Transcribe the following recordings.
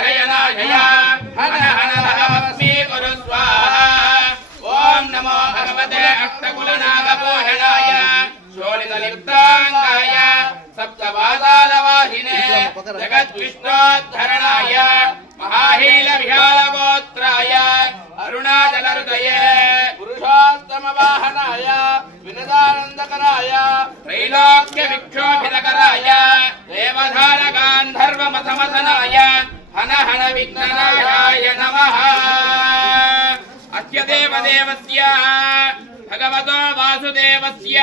సర్వవిహం నాహయ నాహయ హన హన భస్మీ కురు స్వాహా ఓం నమో భగవతే అష్టకులనాగపోహణాయ శోలితలిప్తాంగాయ సప్తపాదాలవాహినే జగద్విష్ణోద్ధరణాయ మహాహీల విహాలగోత్రాయ అరుణాచల హృదయే हन हन नमः। नम देवदेवस्य, भगवतो वासुदेवस्य,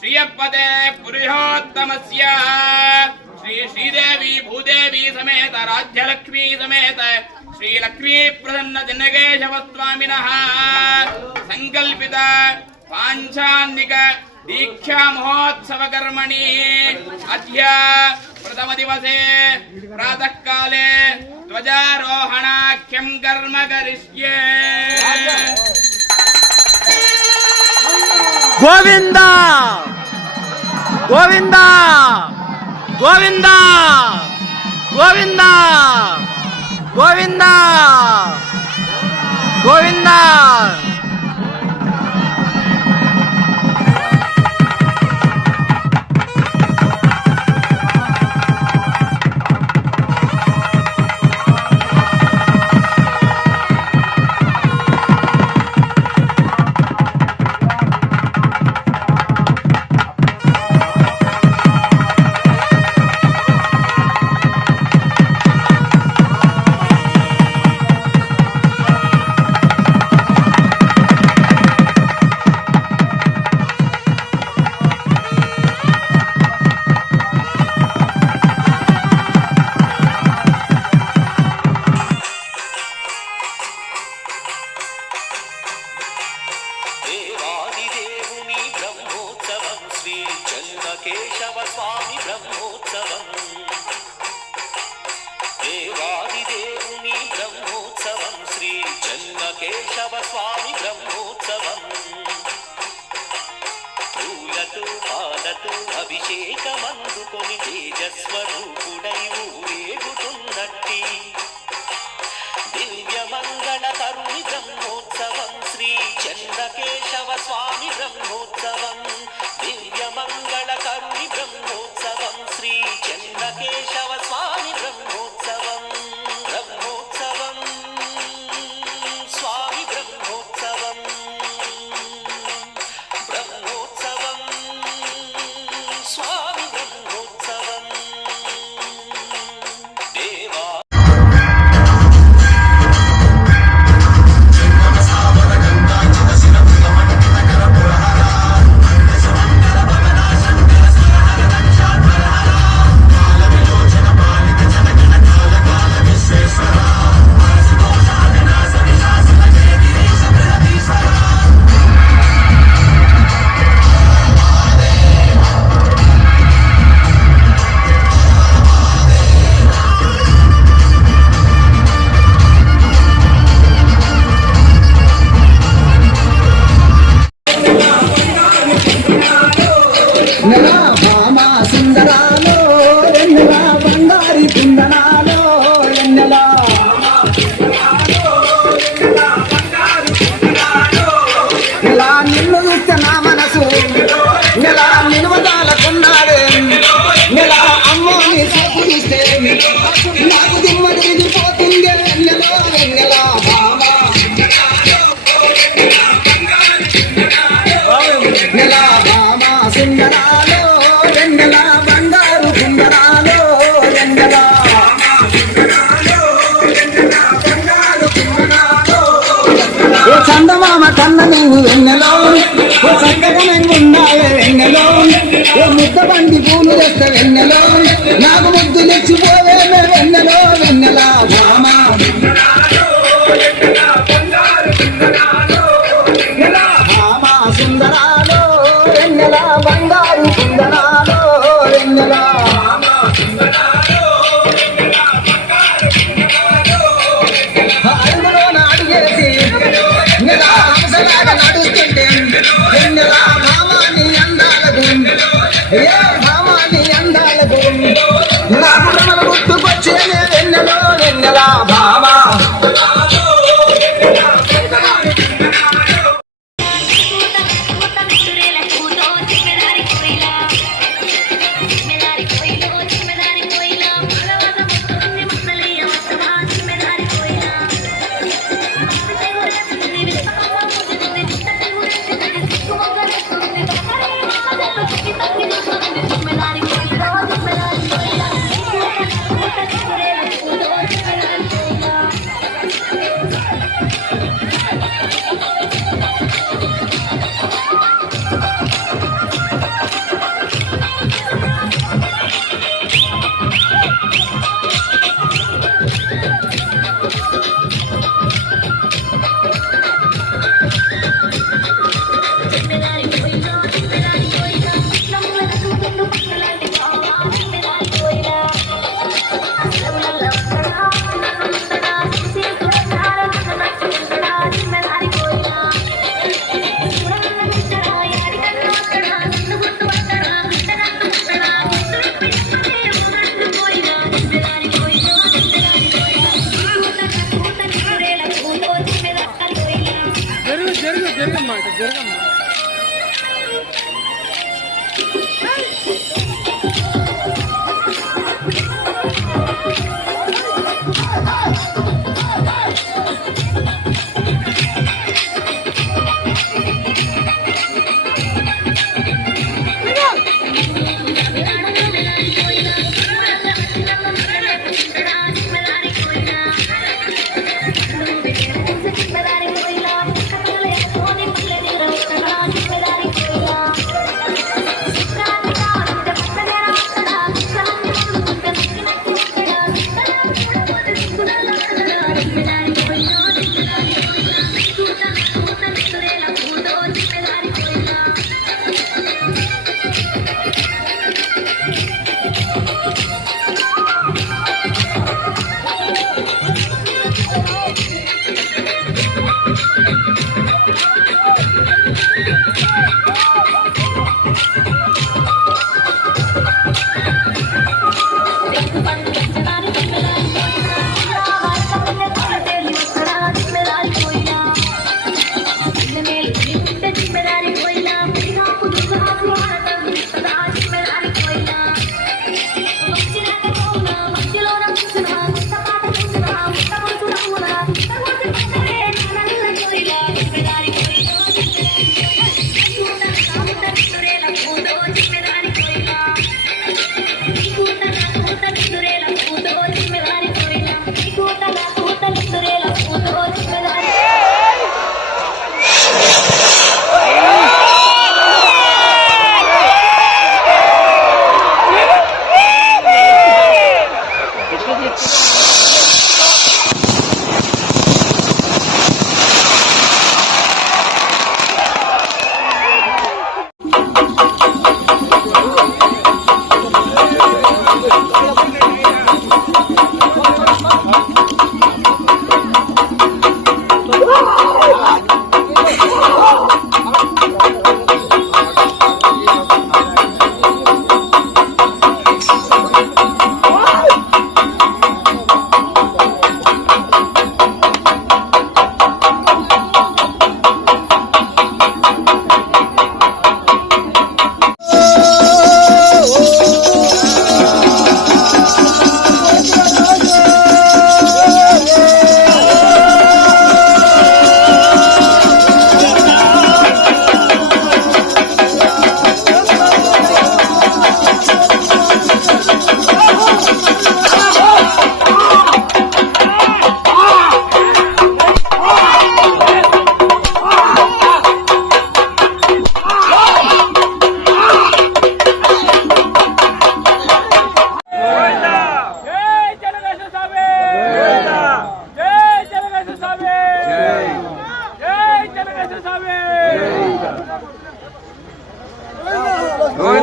श्रियपदे पुरुषोत्तमस्य, श्री श्रीदेवी भूदेवी समेत, राज्यलक्ष्मी समेत श्रीलक्ष्मी प्रसन्न दिनकेशवस्वामिनः। सङ्कल्पित पाञ्चान्निक భూదేవి సమేత రాజ్యలక్ష్మీ సమేత శ్రీలక్ష్మీ ప్రసన్న జనకేశవ స్వామినః సంకల్పిత పాంచాన్నిక దీక్షా మహోత్సవ కర్మణి అద్య ప్రథమ దివసే ప్రాతః కేశవ స్వామి బ్రహ్మోత్సవం. పూలతో పాలతో అభిషేకమందుకొని తేజస్వరూపుడై ఊరు చూస్తే నాకు దిమ్మడి దిగిపోతుంది వెన్నెల వెన్నెల భామ నెల భామ సుందరాలో బంగారు చందమామ కన్న వెన్నెలో చక్కగా వెన్నెలో ముద్ద బండి పూలు తెస్తే వెన్నెలో నాకు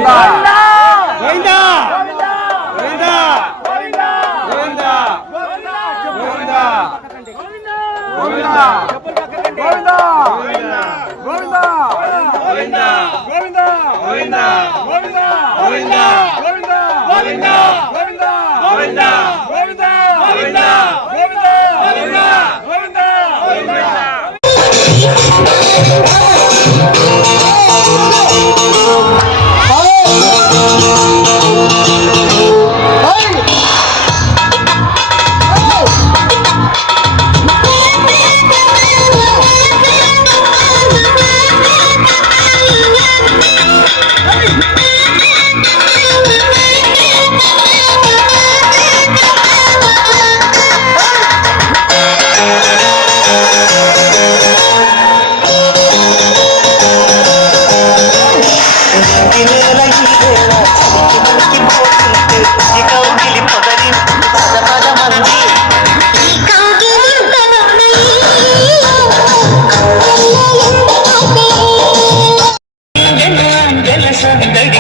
Yeah.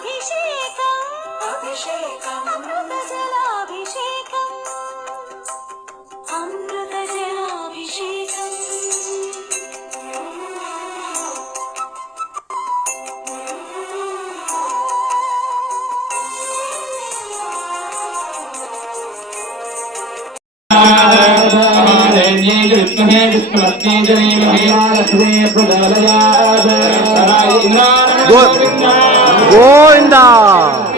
అభిషేకం అభిషేకం అమృత జలాభిషేకం అమృత జలాభిషేకం विष्णुहे विष्णुमत्ने जने महेरा लक्ष्मे प्रजालयाद सदा इन्द्राण गोविन्दा 모인다.